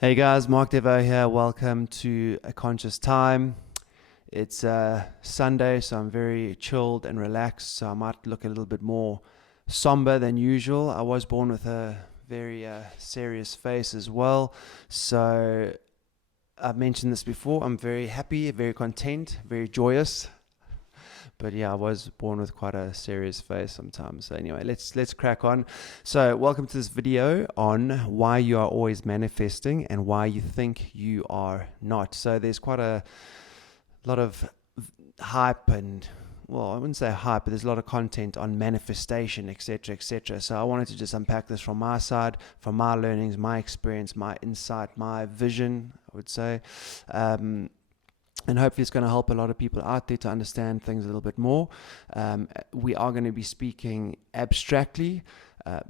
Hey guys, Mark Devo here. Welcome to A Conscious Time. It's Sunday, so I'm very chilled and relaxed, so I might look a little bit more somber than usual. I was born with a very serious face as well, so I've mentioned this before. I'm very happy, very content, very joyous. But yeah, I was born with quite a serious face sometimes. So anyway, let's crack on. So welcome to this video on why you are always manifesting and why you think you are not. So there's quite a lot of hype and, well, I wouldn't say hype, but there's a lot of content on manifestation, etc., etc. So I wanted to just unpack this from my side, from my learnings, my experience, my insight, my vision, I would say. And hopefully it's going to help a lot of people out there to understand things a little bit more. We are going to be speaking abstractly.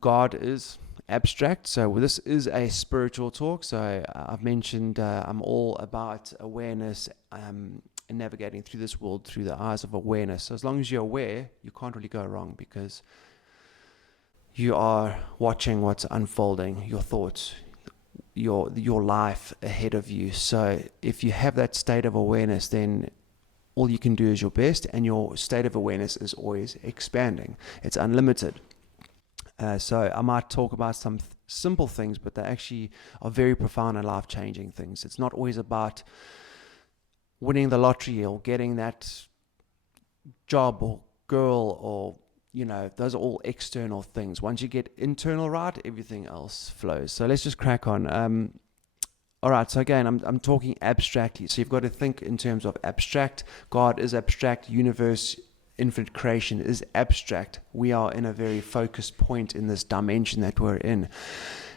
God is abstract, so this is a spiritual talk. So I've mentioned I'm all about awareness and navigating through this world through the eyes of awareness. So as long as you're aware, you can't really go wrong because you are watching what's unfolding, your thoughts, your life ahead of you. So if you have that state of awareness, then all you can do is your best, and your state of awareness is always expanding. It's unlimited. So I might talk about some simple things, but they actually are very profound and life-changing things. It's not always about winning the lottery or getting that job or girl or those are all external things. Once you get internal right, everything else flows. So let's just crack on. All right, so again, I'm talking abstractly. So you've got to think in terms of abstract. God is abstract. Universe, infinite creation is abstract. We are in a very focused point in this dimension that we're in.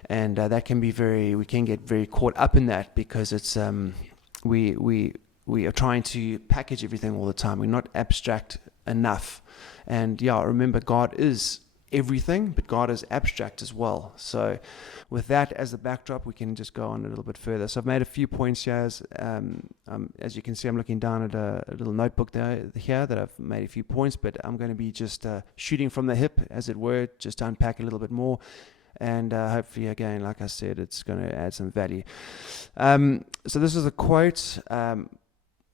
And that can be we can get very caught up in that because it's, we are trying to package everything all the time. We're not abstract enough. And yeah, remember, God is everything, but God is abstract as well. So with that as the backdrop, we can just go on a little bit further. So I've made a few points here. As you can see, I'm looking down at a little notebook here that I've made a few points, but I'm going to be just shooting from the hip, as it were, just to unpack a little bit more. And hopefully, again, like I said, it's going to add some value. So this is a quote.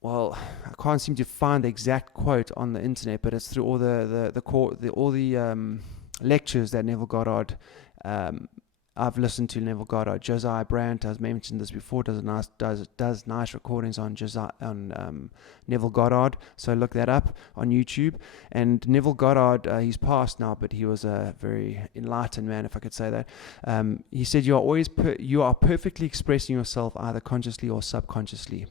Well, I can't seem to find the exact quote on the internet, but it's through all the lectures that Neville Goddard. I've listened to Neville Goddard. Josiah Brandt, I've mentioned this before, does nice recordings on Neville Goddard. So look that up on YouTube. And Neville Goddard, he's passed now, but he was a very enlightened man, if I could say that. He said, you are perfectly expressing yourself either consciously or subconsciously.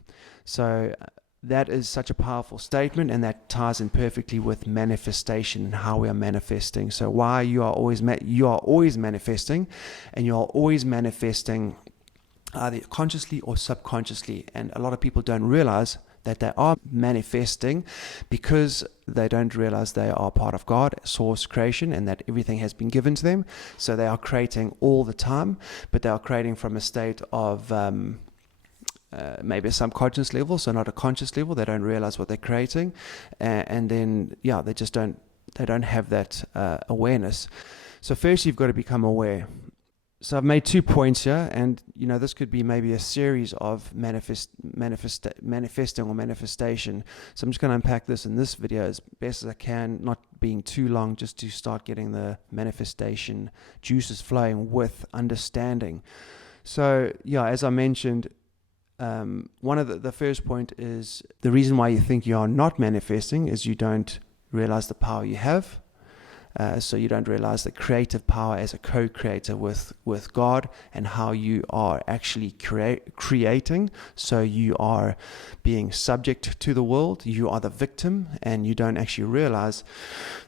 So that is such a powerful statement, and that ties in perfectly with manifestation and how we are manifesting. So why you are always manifesting, and you are always manifesting either consciously or subconsciously. And a lot of people don't realize that they are manifesting because they don't realize they are part of God, source, creation, and that everything has been given to them. So they are creating all the time, but they are creating from a state of maybe a subconscious level, so not a conscious level. They don't realize what they're creating, and then they don't have that awareness. So first, you've got to become aware. So I've made 2 points here, and this could be maybe a series of manifesting or manifestation. So I'm just going to unpack this in this video as best as I can, not being too long, just to start getting the manifestation juices flowing with understanding. So yeah, as I mentioned, one of the first point is the reason why you think you are not manifesting is you don't realize the power you have. So you don't realize the creative power as a co-creator with God, and how you are actually creating. So you are being subject to the world. You are the victim, and you don't actually realize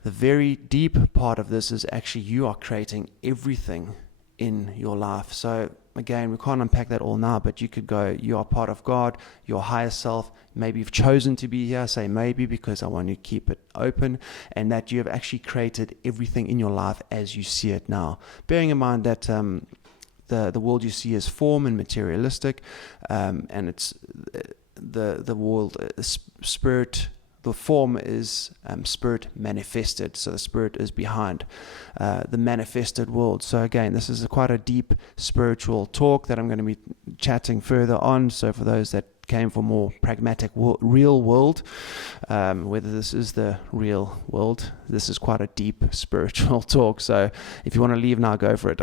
the very deep part of this is actually you are creating everything in your life. So again, we can't unpack that all now, but you could go, you are part of God, your higher self. Maybe you've chosen to be here. Say maybe because I want to keep it open, and that you have actually created everything in your life as you see it now. Bearing in mind that the world you see is form and materialistic, and it's the world, spirit the form is spirit manifested. So the spirit is behind the manifested world. So again, this is quite a deep spiritual talk that I'm going to be chatting further on. So for those that came for more pragmatic real world, whether this is the real world, this is quite a deep spiritual talk. So if you want to leave now, go for it.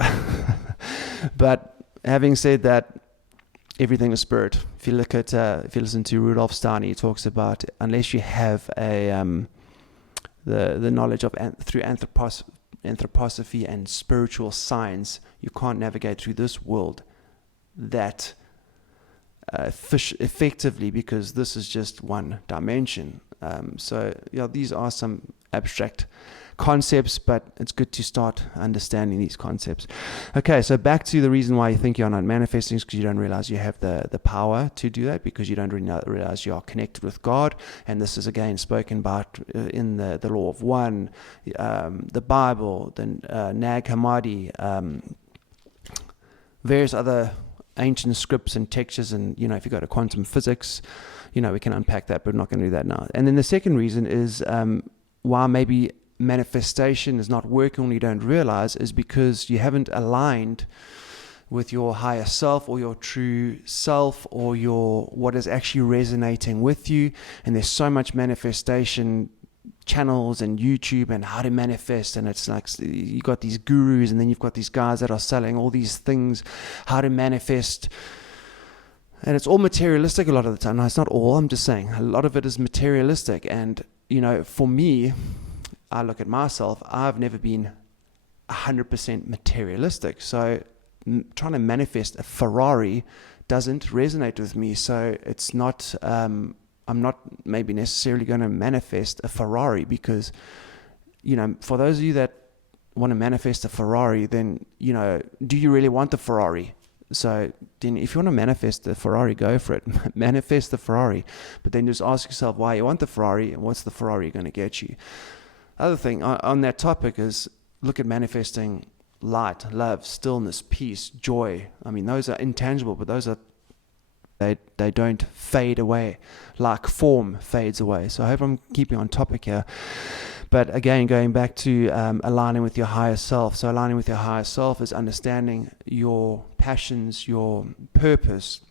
But having said that, everything is spirit. If you look at, if you listen to Rudolf Steiner, he talks about unless you have the knowledge of through anthroposophy and spiritual science, you can't navigate through this world that effectively, because this is just one dimension. So these are some abstract concepts, but it's good to start understanding these concepts. Okay, so back to the reason why you think you're not manifesting is because you don't realize you have the power to do that, because you don't realize you are connected with God. And this is again spoken about in the Law of One, the Bible, the Nag Hammadi, various other ancient scripts and textures. And if you go to quantum physics, we can unpack that, but we're not going to do that now. And then the second reason is why maybe manifestation is not working when you don't realize, is because you haven't aligned with your higher self or your true self or what is actually resonating with you. And there's so much manifestation channels and YouTube and how to manifest, and it's like you got these gurus, and then you've got these guys that are selling all these things, how to manifest. And it's all materialistic a lot of the time. No, it's not all. I'm just saying a lot of it is materialistic. And for me, I look at myself, I've never been 100% materialistic. So trying to manifest a Ferrari doesn't resonate with me. So it's not, I'm not maybe necessarily going to manifest a Ferrari, because, for those of you that want to manifest a Ferrari, then, do you really want the Ferrari? So then if you want to manifest the Ferrari, go for it. Manifest the Ferrari. But then just ask yourself why you want the Ferrari, and what's the Ferrari going to get you? Other thing on that topic is look at manifesting light, love, stillness, peace, joy. I mean, those are intangible, but those are, they don't fade away like form fades away. So I hope I'm keeping on topic here. But again, going back to aligning with your higher self. So aligning with your higher self is understanding your passions, your purpose.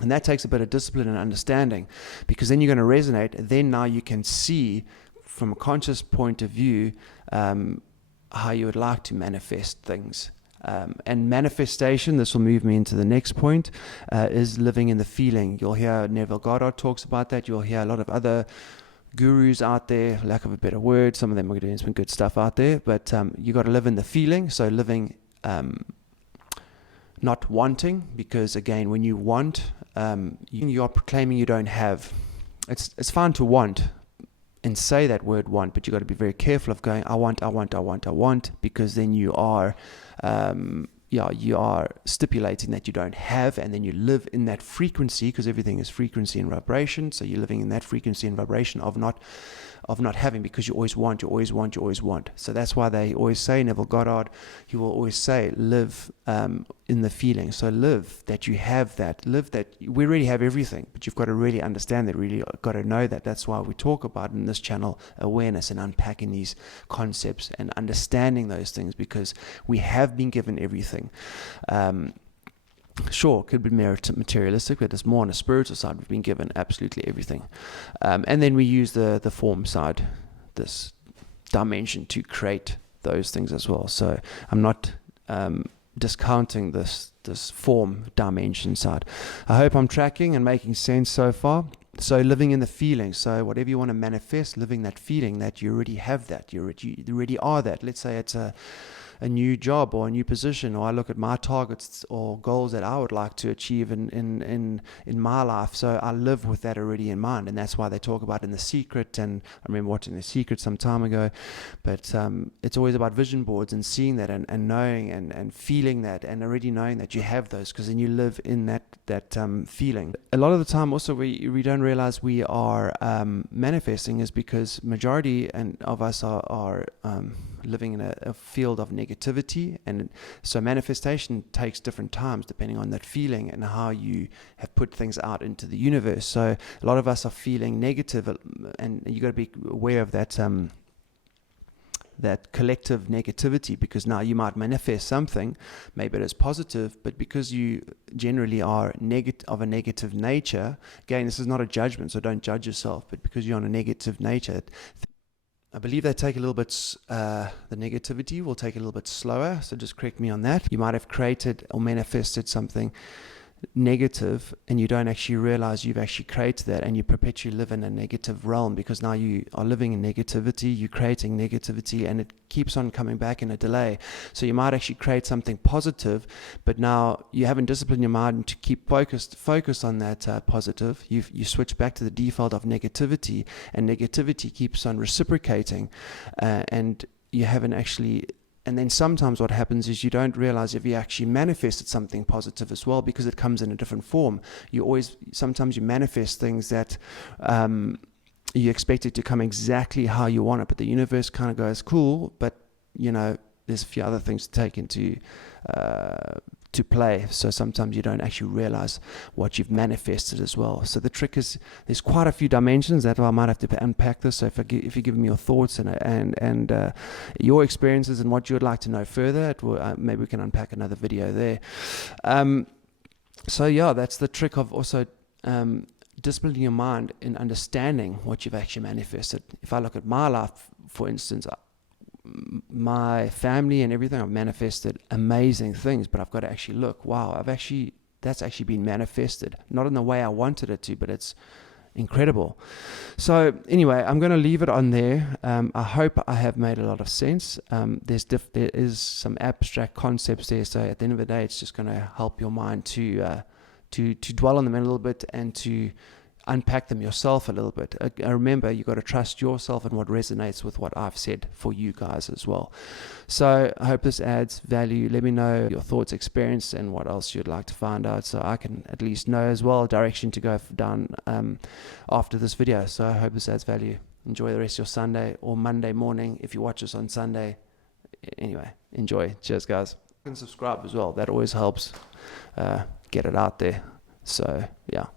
And that takes a bit of discipline and understanding, because then you're going to resonate. Then now you can see from a conscious point of view how you would like to manifest things. And manifestation, this will move me into the next point, is living in the feeling. You'll hear Neville Goddard talks about that. You'll hear a lot of other gurus out there, lack of a better word. Some of them are doing some good stuff out there, but you got to live in the feeling. So living, not wanting, because again, when you want, you are proclaiming you don't have. It's fine to want and say that word want, but you got to be very careful of going, I want, because then you are, you are stipulating that you don't have, and then you live in that frequency, because everything is frequency and vibration. So you're living in that frequency and vibration of not having, because you always want. So that's why they always say, Neville Goddard, he will always say, live in the feeling. So live that you have that. Live that we really have everything, but you've got to really understand that, really got to know that. That's why we talk about in this channel awareness and unpacking these concepts and understanding those things, because we have been given everything. Sure, it could be materialistic, but it's more on the spiritual side. We've been given absolutely everything. And then we use the form side, this dimension, to create those things as well. So I'm not discounting this form dimension side. I hope I'm tracking and making sense so far. So living in the feeling. So whatever you want to manifest, living that feeling that you already have that. You already are that. Let's say it's a new job or a new position, or I look at my targets or goals that I would like to achieve in my life. So I live with that already in mind, and that's why they talk about in The Secret. And I remember watching The Secret some time ago, but it's always about vision boards and seeing that and knowing and feeling that, and already knowing that you have those, because then you live in that feeling. A lot of the time also we don't realize we are manifesting is because majority of us are living in a field of negativity. And so manifestation takes different times depending on that feeling and how you have put things out into the universe. So a lot of us are feeling negative, and you got to be aware of that that collective negativity, because now you might manifest something, maybe it is positive, but because you generally are of a negative nature, again, this is not a judgment, so don't judge yourself, but because you're on a negative nature, I believe they take a little bit, the negativity will take a little bit slower, so just correct me on that. You might have created or manifested something negative and you don't actually realize you've actually created that, and you perpetually live in a negative realm because now you are living in negativity, you're creating negativity, and it keeps on coming back in a delay. So you might actually create something positive, but now you haven't disciplined your mind to keep focused on that positive. You switch back to the default of negativity, and negativity keeps on reciprocating, and you haven't actually. And then sometimes what happens is you don't realize if you actually manifested something positive as well, because it comes in a different form. Sometimes you manifest things that you expect it to come exactly how you want it, but the universe kind of goes, cool, but there's a few other things to take into to play. So sometimes you don't actually realize what you've manifested as well. So the trick is, there's quite a few dimensions. That's why I might have to unpack this. So if you give me your thoughts and your experiences and what you would like to know further, maybe we can unpack another video there. So yeah, that's the trick of also disciplining your mind in understanding what you've actually manifested. If I look at my life, for instance, my family and everything, I've manifested amazing things, but I've got to actually look, wow, that's actually been manifested, not in the way I wanted it to, but it's incredible. So anyway, I'm going to leave it on there. I hope I have made a lot of sense. There is some abstract concepts there, so at the end of the day, it's just going to help your mind to dwell on them a little bit and to unpack them yourself a little bit. Remember, you got to trust yourself and what resonates with what I've said for you guys as well. So I hope this adds value. Let me know your thoughts, experience, and what else you'd like to find out, so I can at least know as well direction to go down after this video. So I hope this adds value. Enjoy the rest of your Sunday or Monday morning if you watch this on Sunday. Anyway, enjoy. Cheers, guys. You can subscribe as well. That always helps get it out there. So yeah.